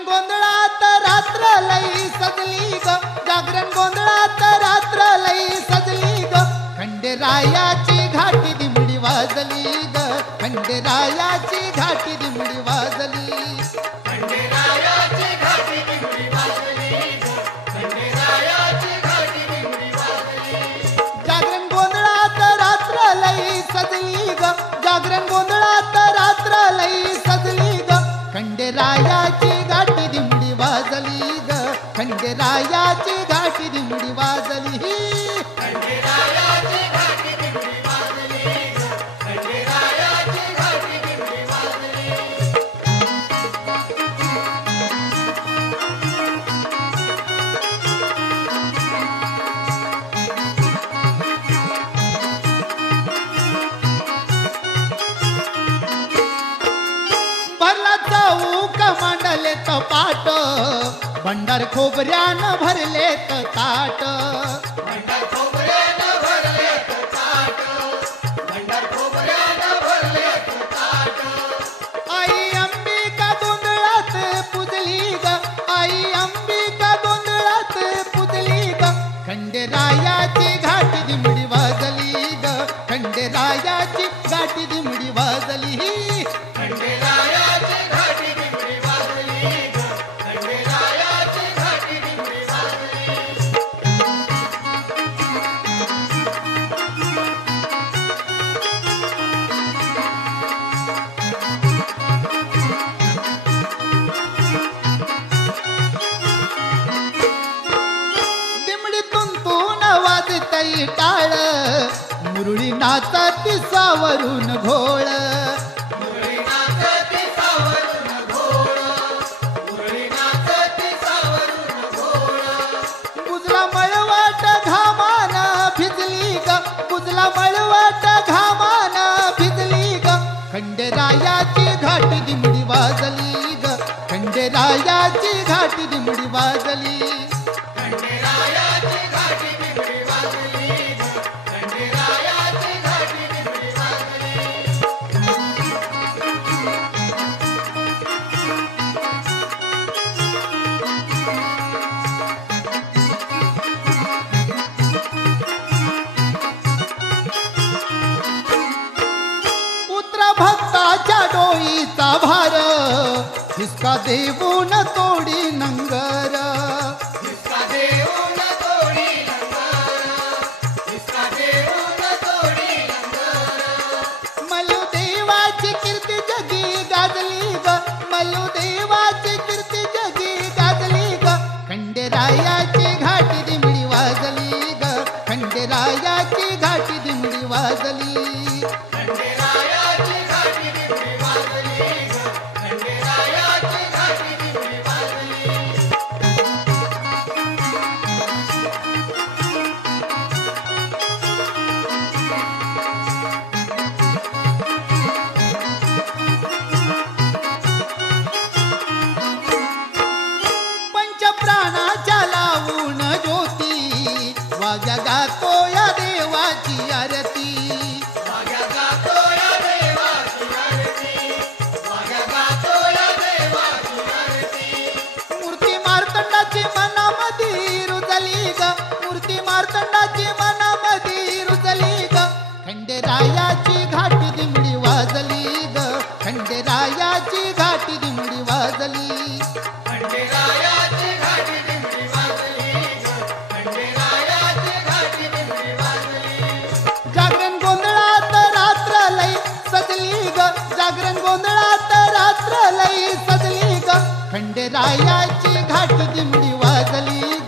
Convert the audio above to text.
जागरण गोंधळात रात्र लई सजली ग, जागरण गोंधळात रात्र लई सजली ग, खंडेरायाची घाटी दिमडी वाजली ग, खंडेरायाची घाटी दिमडी वाजली, खंडेरायाची घाटी दिमडी वाजली ग, खंडेरायाची घाटी दिमडी वाजली. जागरण गोंधळात रात्र लई सजली ग, जागरण गोंधळात रात्र लई सजली ग, खंडेरायाची घाटी दिमडी वाजली ग, खंडेरायाची घाटी दिमडी वाजली, खंडेरायाची घाटी दिमडी वाजली ग, खंडेरायाची घाटी दिमडी वाजली. भरला जाऊ कमांडले पाट, भंडार खोबऱ्यानं भरलेत ताट, भंडार खोबऱ्यानं भरलेत ताट, भंडार खोबऱ्यानं भरलेत ताट. आई अंबिका गोंधळात पुजली ग, आई अंबिका गोंधळात पुजली ग, खंडेरायाची घाटी दिमडी वाजली ग, खंडेरायाची घाटी दिमडी वाजली, खंडेरायाची घाटी दिमडी वाजली ग, खंडेरायाची घाटी दिमडी वाजली. दिमडीतून तून वाजतई टाळ, मुरळी नाचती सावरून घोळ, मुरळी नाचती सावरून घोळ, मुरळी नाचती सावरून घोळ. बुजला मळवाट घामान भिजली ग, बुजला मळवाट घामान भिजली ग, खंडेरायाची घाटी दिमडी वाजली ग, खंडेरायाची घाटी दिमडी वाजली, खंडेरायाची घाटी दिमडी वाजली ग, खंडेरायाची घाटी दिमडी वाजली. पुत्र भक्ताच्या डोईचा भार, हिसका देऊन तोडी नंगर, हिसका देऊन तोडी लंगर, हिसका देऊन तोडी लंगर. मल्लू देवाची कीर्ती जगी गाजली ग, मल्लू देवाची कीर्ती जगी गाजली ग, खंडेरायाची घाटी दिमडी वाजली ग, खंडेरायाची घाटी दिमडी वाजली, खंडेरायाची घाटी दिमडी वाजली ग, खंडेरायाची घाटी दिमडी वाजली. पंचप्राणाच्या लावून ज्योती, वाग्या गातो या देवाची आरती, वाग्या गातो या देवाची आरती, वाग्या गातो या देवाची आरती. मूर्ती मार्तंडाची मनामधी रुजली ग, मूर्ती मार्तंडाची मनामधी रुजली ग, खंडेरायाची घाटी दिमडी वाजली ग, खंडेरायाची घाटी दिमडी वाजली, खंडेरायाची घाटी दिमडी वाजली ग, खंडेरायाची घाटी दिमडी वाजली. जागरण गोंधळात रात्र लई सजली ग, जागरण गोंधळात रात्र लई सजली ग, खंडेरायाची घाटी दिमडी वाजली